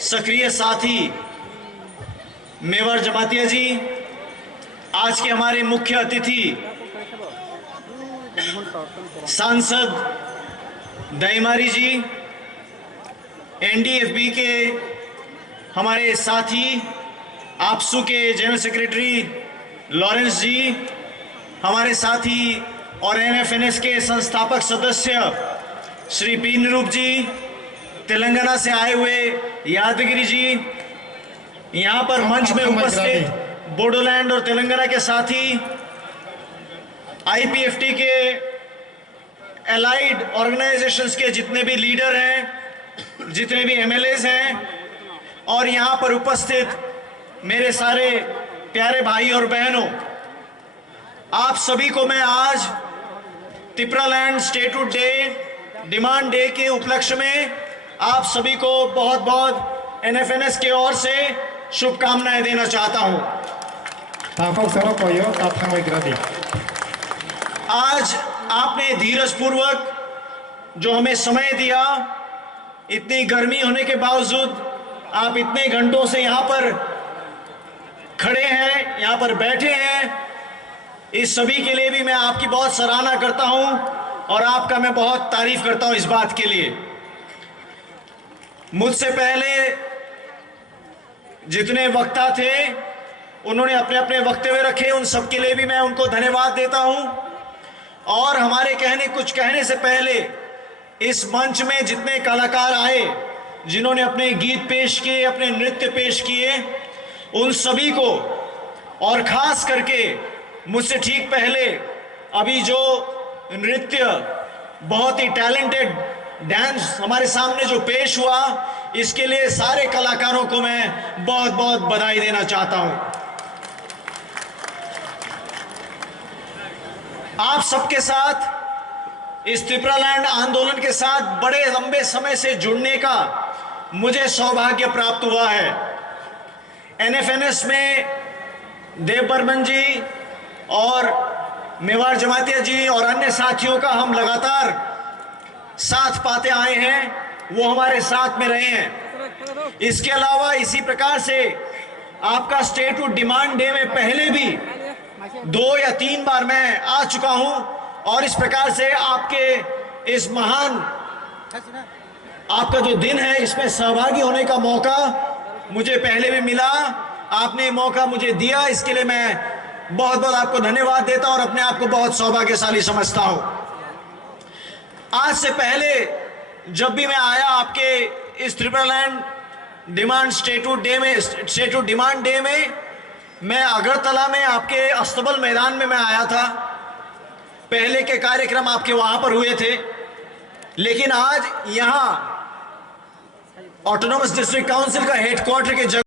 सक्रिय साथी मेवाड़ जमातिया जी, आज के हमारे मुख्य अतिथि सांसद दईमारी जी, एनडीएफबी के हमारे साथी आपसू के जनरल सेक्रेटरी लॉरेंस जी, हमारे साथी और एनएफएनएस के संस्थापक सदस्य श्री पी निरूप जी, तेलंगाना से आए हुए यादगिरी जी, यहाँ पर मंच में उपस्थित बोडोलैंड और तेलंगाना के साथी, आईपीएफटी के एलाइड ऑर्गेनाइजेशंस के जितने भी लीडर हैं, जितने भी एमएलएज हैं, और यहाँ पर उपस्थित मेरे सारे प्यारे भाई और बहनों, आप सभी को मैं आज Tripuraland statehood day, demand day के उपलक्ष्य में आप सभी को बहुत बहुत एनएफएनएस की ओर से शुभकामनाएं देना चाहता हूं। आज आपने धीरज पूर्वक जो हमें समय दिया, इतनी गर्मी होने के बावजूद आप इतने घंटों से यहाँ पर खड़े हैं, यहाँ पर बैठे हैं, इस सभी के लिए भी मैं आपकी बहुत सराहना करता हूं और आपका मैं बहुत तारीफ करता हूं इस बात के लिए। मुझसे पहले जितने वक्ता थे उन्होंने अपने अपने वक्तव्य रखे, उन सब के लिए भी मैं उनको धन्यवाद देता हूं। और हमारे कुछ कहने से पहले इस मंच में जितने कलाकार आए, जिन्होंने अपने गीत पेश किए, अपने नृत्य पेश किए, उन सभी को, और खास करके मुझसे ठीक पहले अभी जो नृत्य, बहुत ही टैलेंटेड डांस हमारे सामने जो पेश हुआ, इसके लिए सारे कलाकारों को मैं बहुत बहुत बधाई देना चाहता हूं। आप सबके साथ इस त्रिपुरालैंड आंदोलन के साथ बड़े लंबे समय से जुड़ने का मुझे सौभाग्य प्राप्त हुआ है। एनएफएनएस में देव बर्मन जी और मेवाड़ जमातिया जी और अन्य साथियों का हम लगातार साथ पाते आए हैं, वो हमारे साथ में रहे हैं। इसके अलावा इसी प्रकार से आपका स्टेटहुड डिमांड डे में पहले भी 2 या 3 बार मैं आ चुका हूं, और इस प्रकार से आपके इस महान आपका जो दिन है, इसमें सहभागी होने का मौका मुझे पहले भी मिला। आपने मौका मुझे दिया, इसके लिए मैं बहुत बहुत आपको धन्यवाद देता हूं और अपने आप को बहुत सौभाग्यशाली समझता हूं। आज से पहले जब भी मैं आया आपके इस Tripuraland demand statehood demand day में, मैं अगरतला में आपके अस्तबल मैदान में मैं आया था। पहले के कार्यक्रम आपके वहां पर हुए थे, लेकिन आज यहां ऑटोनोमस डिस्ट्रिक्ट काउंसिल का हेडक्वार्टर के